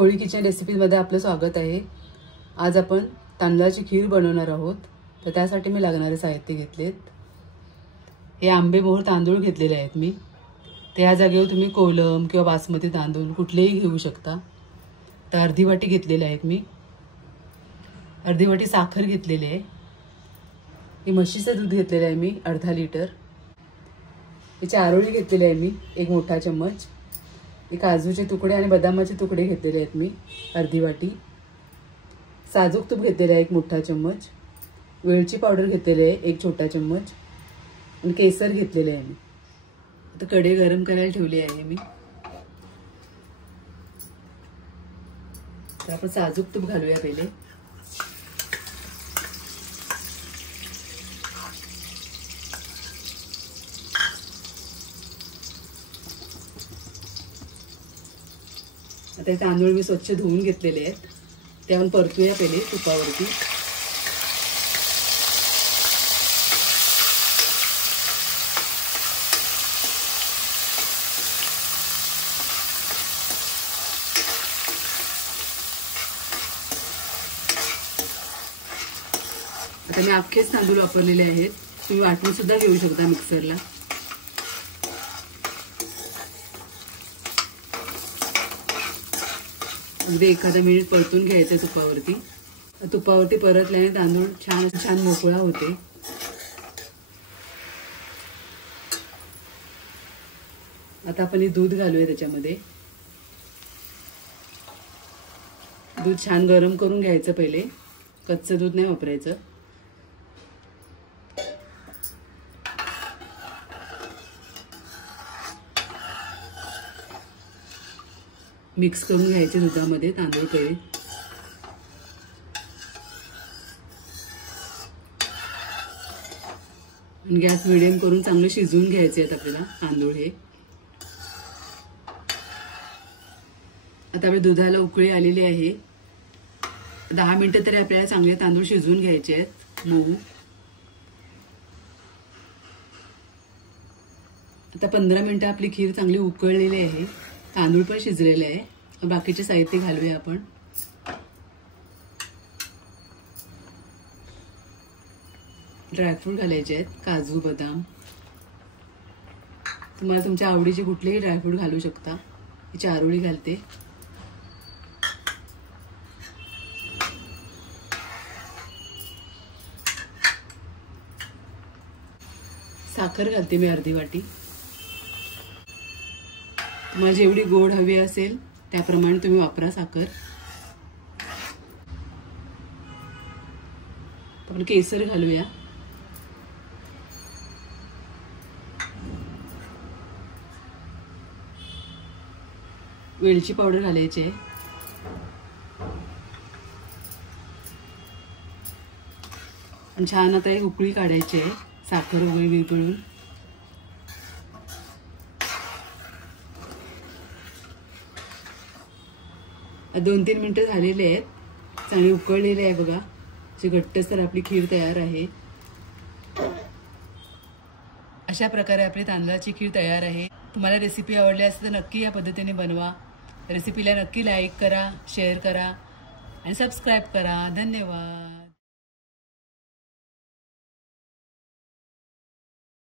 कोळी किचन रेसिपीमध्ये आपलं स्वागत आहे। आज आपण तांदळाची खीर बनवणार आहोत। तर त्यासाठी मी लागणारे साहित्य घेतलेत। हे आंबे मोहर तांदूळ घेतलेले आहेत मी। त्या जागेवर तुम्ही कोलम किंवा बासमती तांदूळ कुठलेही घेऊ शकता। तर अर्धी वाटी घेतलेले आहेत मी। अर्धी वाटी साखर घेतलेली आहे। हे म्हशीचे दूध घेतलेले आहे मी अर्धा लिटर। हे चारोळी घेतलेले आहे मी एक मोठा चम्मच। हे काजूचे तुकडे आणि बदामाचे तुकडे घेतलेले आहेत मी अर्धी वाटी। साजूक तूप घेतलेले आहे एक मोठा चम्मच। वेलची पावडर घेतलेली आहे एक छोटा चम्मच आणि केसर घेतलेले आहे मी। आता कढई गरम करायला ठेवली आहे मी। तर आपण साजूक तूप घालूया पहिले। आता तांदूळ मी स्वच्छ धुवून घेतलेले आहेत। ते आपण परतूया पहिले तुपावरती। आता मी अख्खेच तांदूळ वापरलेले आहेत। तुम्ही वाटून सुद्धा घेऊ शकता मिक्सरला। अगदी एखादा मिनिट परतून घ्यायचं तुपावरती। तुपावरती परतल्याने तांदूळ छान छान मोकळा होते। आता आपण हे दूध घालूया त्याच्यामध्ये। दूध छान गरम करून घ्यायचं पहिले, कच्चं दूध नाही वापरायचं। मिक्स करून घ्यायचे दुधामध्ये तांदूळ पहिले। गॅस मिडियम करून चांगले शिजवून घ्यायचे आहेत आपल्याला तांदूळ हे। आता आपल्या दुधाला उकळी आलेली आहे। 10 मिनिटं तरी आपल्याला चांगले तांदूळ शिजवून घ्यायचे आहेत मऊ। आता 15 मिनिटं आपली खीर चांगली उकळलेली आहे। तांदूळ पण शिजलेले आहे। बाकीचे साहित्य घालूया आपण। ड्रायफ्रूट घालायचे आहेत, काजू बदाम। तुम्हाला तुमच्या आवडीचे कुठलेही ड्रायफ्रूट घालू शकता। ही चारोळी घालते। साखर घालते मी अर्धी वाटी। तुम्हाला जेवढी गोड हवी असेल त्याप्रमाणे तुम्ही वापरा साखर। आपण केसर घालूया। वेलची पावडर घालायची आहे। आणि छान आता एक उकळी काढायची आहे साखर वगैरे विरघळून। आता 2-3 मिनिटं झालेले आहेत, चांगली उकळलेली आहे बघा। जी घट्टसर आपली खीर तयार आहे। अशा प्रकारे आपली तांदळाची खीर तयार आहे। तुम्हाला रेसिपी आवडली असेल तर नक्की या पद्धतीने बनवा। रेसिपीला नक्की लाईक करा, शेअर करा आणि सबस्क्राईब करा। धन्यवाद।